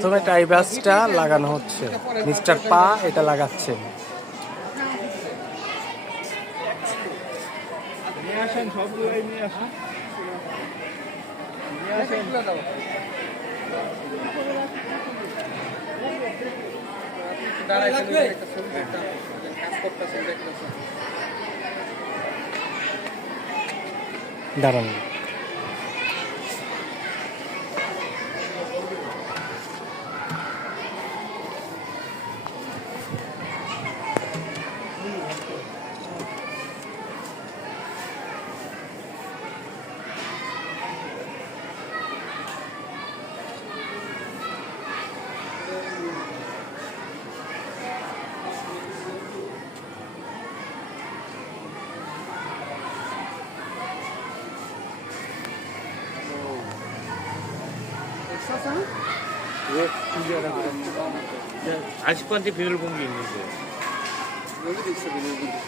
প্রথমে টাই ব্রাশটা লাগানো হচ্ছে, মিস্টার পা এটা লাগাচ্ছে। দাঁড়ান, 아직까지 비밀공개 있는데. 여기도 있어, 비밀공개.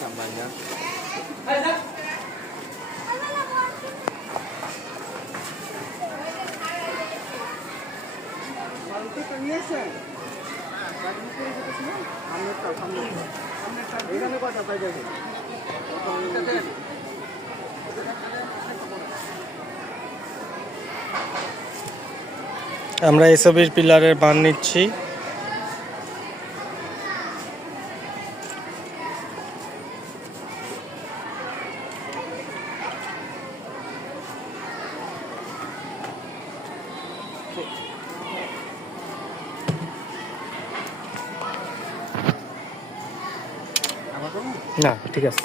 잠깐만요. এখানে কথা পাই যাবে। আমরা এসবের পিলারের বান নিচ্ছি। না ঠিক আছে।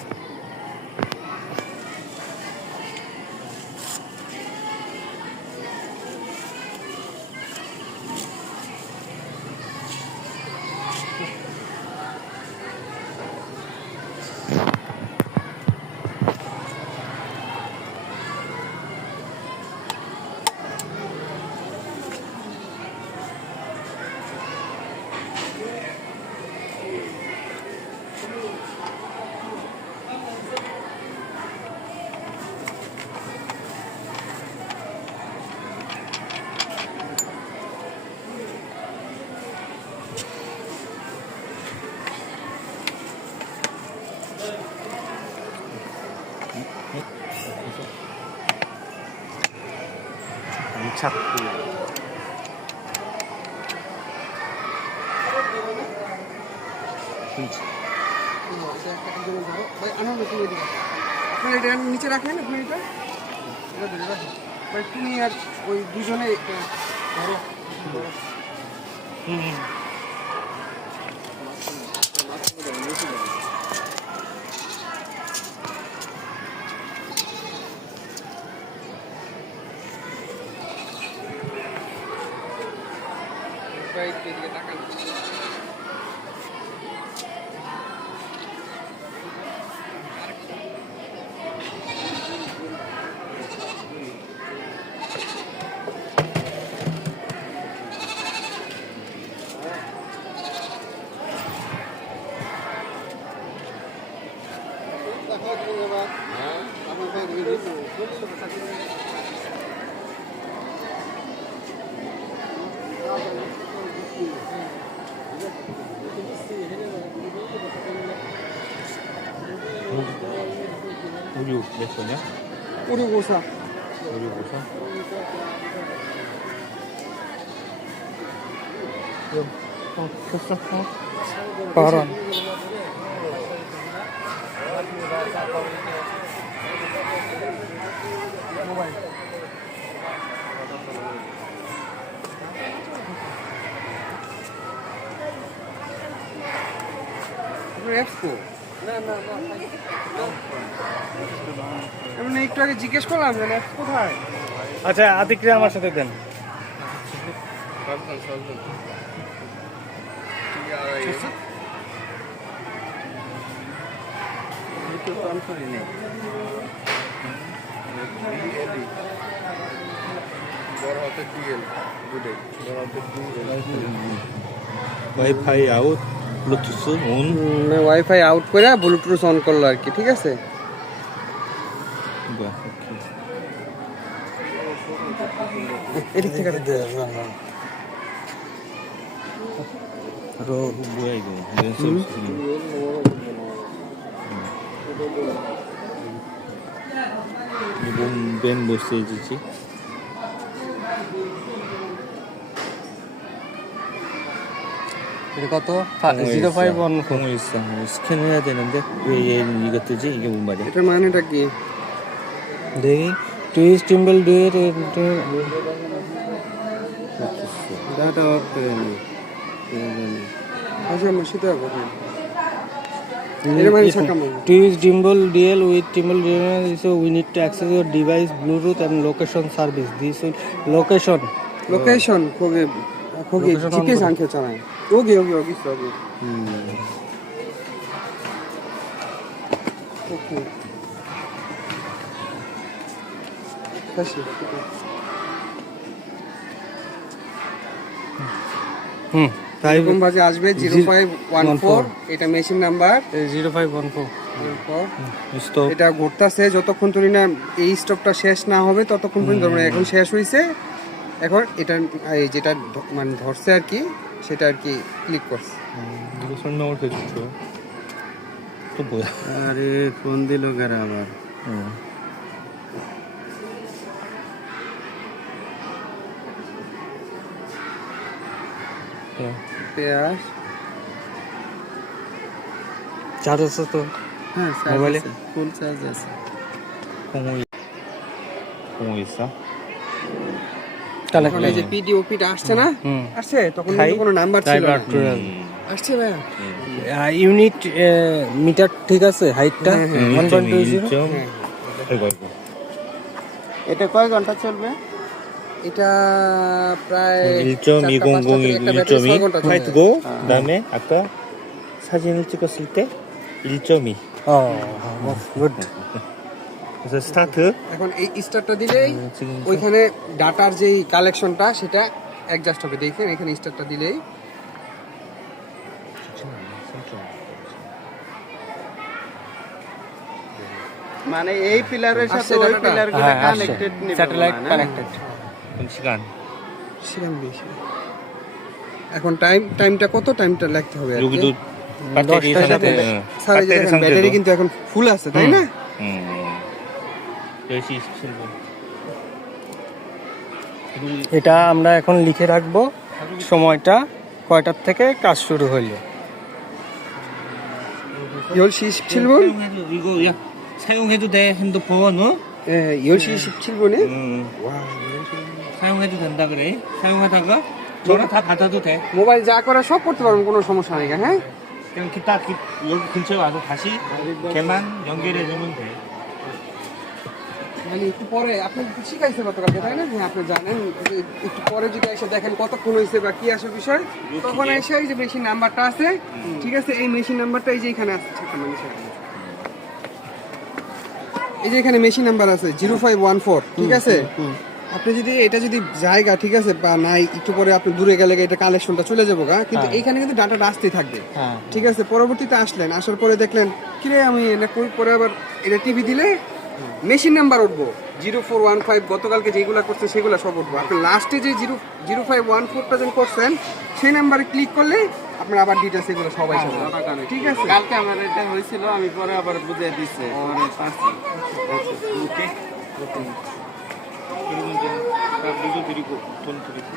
자꾸. আপনার এটা নিচে রাখেন, আপনি এটা ধরে রাখেন ভাই, তুমি আর ওই দুজনে ধরো। এদিকে তাকান। 우리 몇 번이야? 5654. 5654? 됐어? পাহাড় এক্সপো আমি একটু আগে জিজ্ঞেস করলাম যে অ্যাপস কোথায়। আচ্ছা আতিকরে আমার সাথে দেন। 와이파이 아웃. 블루투스 온. ওয়াইফাই আউট করে ব্লুটুথ অন করলো আর কি, ঠিক আছে? 뭐야? 오케이. এদিক থেকে 바로 뭐야 이거? 연습. 이거 맨 메시지지? এটা কত? 0514 공을 있어. 스캔을 해야 되는데 왜 얘는 이거 뜨지? 이게 뭔 말이야? এটার মানেটা কি? দেখি টুইস্ট টিম্বল ডুয়েট ডাটা অফ করে নি। আচ্ছা মসজিদে বলেন। এর মানে ছাকা মানে টুইস্ট টিম্বল ডিএল উইথ টিম্বল DL so we need to access your device Bluetooth and location service this location location 거기 로케이션 GPS 하는 안 켰잖아요. 여기 있어 여기. 오케이. 다시. তাই এরকম ভাবে আসবে 0514, এটা মেশিন নাম্বার 0514 স্টপ। এটা ঘুরতেছে যতক্ষণ ধরে না এই স্টপটা শেষ না হবে ততক্ষণ পর্যন্ত ধরবে। এখন শেষ হয়েছে, এখন এটা এই যেটা মানে ধরছে আর কি সেটা আর কি ক্লিক করছে। 이거 설명을 해주죠. 또 뭐야? আরে ফোন দিল কারা আবার? 응. পেয়ার চার্জ আছে তো হ্যাঁ মোবাইলে? ফুল চার্জ আছে। 054. এখন এই যে পিডিওপিটা আসছে না, হুম। আসছে তখন কিন্তু কোনো নাম্বার ছিল না। আসছে ভাইয়া ইউনিট মিটার ঠিক আছে, হাইটটা 1.20 아이고 아이고. এটা কয় ঘন্টা চলবে? এটা প্রায় 1.200 একটা ব্যাটারি 6 ঘন্টা 1.2 চলবে। 파이트고 그다음에 아까 사진을 찍었을 때 1.2. গুড। 그래서 스타트. এখন এই স্টার্টটা দিলেই 지금 ওইখানে ডাটার যেই কালেকশনটা সেটা অ্যাডজাস্ট হবে। দেখেন এখানে স্টার্টটা দিলেই মানে এই পিলারের সাথে আসছে ওই ডাটাটা? পিলারগুলো হ্যাঁ, কানেক্টেড নিবে স্যাটেলাইট মনে হয় না? কানেক্টেড। 그럼 시간. সেরকম বেশি। এখন টাইমটা কত? টাইমটা লিখতে হবে আর কি। 여기도 배터리 10টা 상태. স্যার এই যে দেখেন ব্যাটারি কিন্তু এখন ফুল আছে তাই না? 10시 27분. এটা আমরা এখন লিখে রাখবো সময়টা কয়টার থেকে কাজ শুরু হইলো। 10시 17분? 이거 야 사용해도 돼 핸드폰 어? 예, 10시 17분에? 사용해도 된다 그래. 사용하다가 전화 다 받아도 돼. মোবাইল যা করা সব করতে পারবেন, কোনো সমস্যা নেই। হ্যাঁ 그냥 기타 여기 근처에 와서 다시 걔만 연결해 주면 돼. মানে একটু পরে আপনি শিখাইছে গতকালকে তাই না? হ্যাঁ আপনি জানেন, যে একটু পরে যদি এসে দেখেন কতক্ষণ হয়েছে বা কি আসে বিষয়, তখন এসে এই যে মেশিন নাম্বারটা আছে, ঠিক আছে, এই মেশিন নাম্বারটা এই যে এখানে আছে, এই যে এখানে মেশিন নাম্বার আছে 0514, ঠিক আছে? আপনি যদি এটা যদি জায়গা ঠিক আছে বা নাই, একটু পরে আপনি দূরে গেলে এটা কালেকশনটা চলে যাবো গা, কিন্তু এইখানে কিন্তু ডাটাটা আসতেই থাকবে। ঠিক আছে, পরবর্তীতে আসলেন, আসার পরে দেখলেন কিরে আমি এটা কই, পরে আবার এটা টিভি দিলে মেশিন নাম্বার উঠবো 0415, গতকালকে যেগুলা করছে সেগুলো সব উঠবো। আপনি লাস্টে যে 0514টা যেন করছেন সেই নাম্বারে ক্লিক করলে আপনার আবার ডিটেলস এগুলো সবাই সবাই, ঠিক আছে? কালকে আমার এটা হয়েছিল, আমি পরে আবার বুঝিয়ে দিচ্ছে পরে পাচ্ছি। 오케이. 그리고 이제 다 물도 드리고 돈 드리고.